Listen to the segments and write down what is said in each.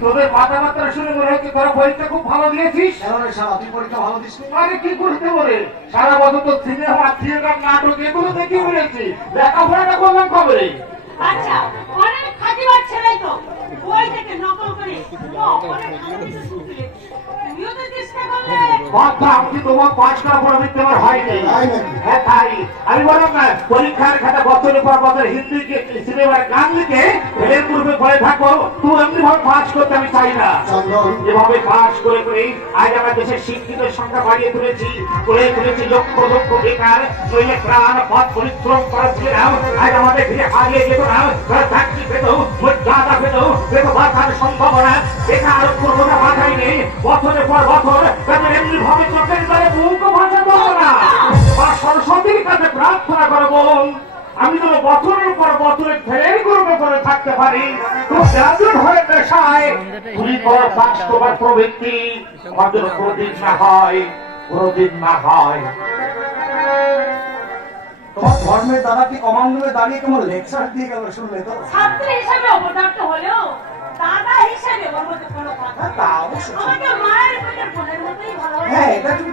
তোদের কথাবার্তা শুনে মনে হচ্ছে তোরা পরীক্ষা খুব ভালো দিয়েছিস কেন রে শালা তুই পরীক্ষা ভালো দিস নি? কি করতে বলে সারা বছর তো সিনেমা থিয়েটার নাটক এগুলো দেখে বলেছি লেখাপড়াটা করলাম কবে আচ্ছা অনেক খাতিবার ছেলেই তো বই থেকে নকল করে অনেক ভালো কিছু শুনতে তুমিও তো চেষ্টা করলে কথা আমি তোমার পাঁচ করা পড়া নাকি? হ্যাঁ তাই না পরীক্ষার খাতা বছরের পর বছর হিন্দি সিনেমার গান লিখে ফেলের পূর্বে পড়ে থাকো। তুই এমনি ভাবে পাস করতে আমি চাই না। এভাবে পাস করে করে আজ আমরা দেশের শিক্ষিতের সংখ্যা বাড়িয়ে তুলেছি করে তুলেছি লক্ষ লক্ষ বেকার নইলে প্রাণ পথ পরিশ্রম করা ছিল না। আজ আমাদের ফিরে হারিয়ে যেত না। তারা চাকরি পেত মর্যাদা পেত পেত বাঁচার সম্ভাবনা। বেকার করব না মাথায় নেই। বছরের পর বছর তাদের এমনি ভাবে বছরের পর বছরে ফের গর্ব করে থাকতে পারি। গ্রাজুয়েট হয়ে পেশায় তোমার প্রবৃত্তি। যেন না হয় কোনোদিন না হয়। তোমার ধর্মের দাদা কি কমান্ডে দাঁড়িয়ে কেমন লেকচার দিয়ে গেল শুনলে তো? ছাত্র হিসাবে হলেও দাদা হিসাবে ওর মধ্যে কোনো কথা। হ্যাঁ, তা অবশ্য আমাকে মায়ের পেটের বোনের মতোই ভালোবাসে। হ্যাঁ, এটা তুমি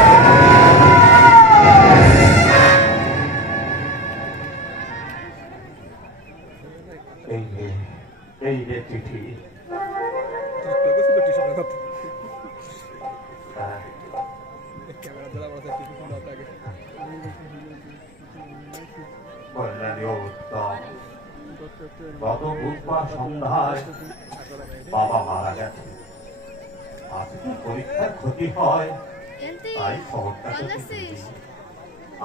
এই রে চিঠি। গত বুধবার সন্ধ্যায় বাবা মারা গেছে আজকে পরীক্ষার ক্ষতি হয় তাই খবরটা তোকে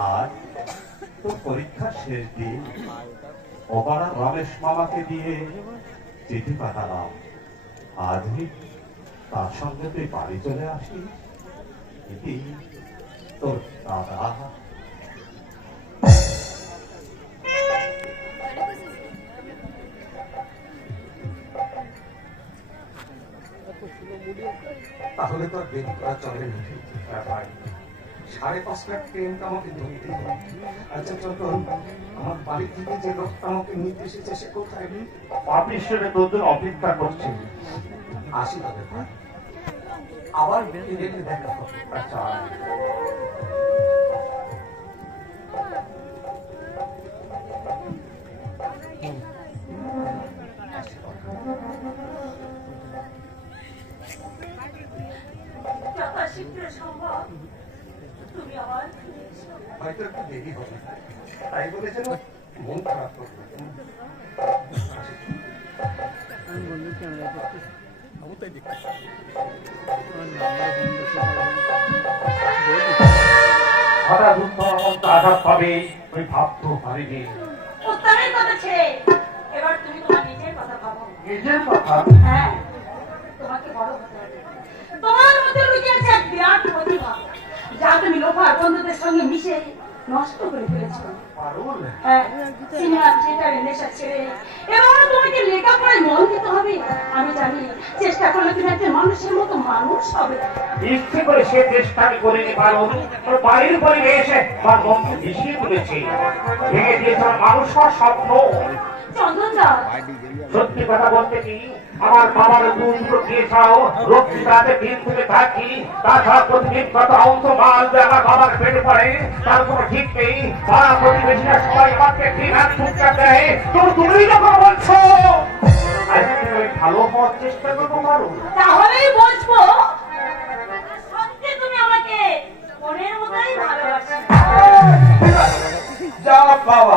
আর তোর পরীক্ষার শেষ দিন ওপাড়া রমেশ মামাকে দিয়ে চিঠি পাঠালাম আজই তার সঙ্গে তুই বাড়ি চলে আসিস এটি তোর দাদা। তাহলে তো আর করা চলে না। সাড়ে পাঁচটার ট্রেনটা আমাকে ধরতে আচ্ছা আমার বাড়ি থেকে যে লোকটা আমাকে নিতে এসেছে সে কোথায়? অফিস তোদের অপেক্ষা করছি আসি তবে আবার ফিরে দেখা হবে। আচ্ছা। সম্ভব তুমি আবার ফিরে এসো। হয়তো একটু দেরি হবে। তাই বলে যেন মন খারাপ করবে। আমি বন্ধু ক্যামেরা দেখতেছি আমার নাম্বার বন্ধ হঠাৎ উত্তর অনন্ত আঘাত পাবে আমি ভাবতেও পারিনি। উত্তরের কথা ছেড়ে এবার তুমি তোমার নিজের কথা ভাবো। নিজের কথা? হ্যাঁ। তোমাকে বড় হতে হবে। তোমার মধ্যে লুকিয়ে আছে এক বিরাট প্রতিভা। যা তুমি লোফার বন্ধুদের সঙ্গে মিশে নষ্ট করে ফেলেছো পারুল হ্যাঁ সিনেমা থিয়েটারে নেশা ছেড়ে এবার তোমাকে লেখাপড়ায় মন দিতে হবে আমি জানি চেষ্টা করলে তুমি একটা মানুষের মতো মানুষ হবে ইচ্ছে করে সে চেষ্টা আমি করিনি ওর বাড়ির পরিবেশ আমার মনকে মিশিয়ে তুলেছে ভেঙে দিয়েছে মানুষ হওয়ার স্বপ্ন সত্যি কথা বলতে কি আমার বাবার দুধ রাতে দিন থেকে থাকি তাছাড়া প্রতিদিন কত অংশ মাল আমার বাবার পেটে পড়ে তার কোনো ঠিক নেই। পাড়া প্রতিবেশীরা সবাই আমাকে হাত ফুটকা দেয় তুমি তুমি যখন বলছো। ভালো হওয়ার চেষ্টা করব মারো তাহলেই বুঝব তুমি আমাকে মনের মতোই ভালোবাসো। যা বাবা।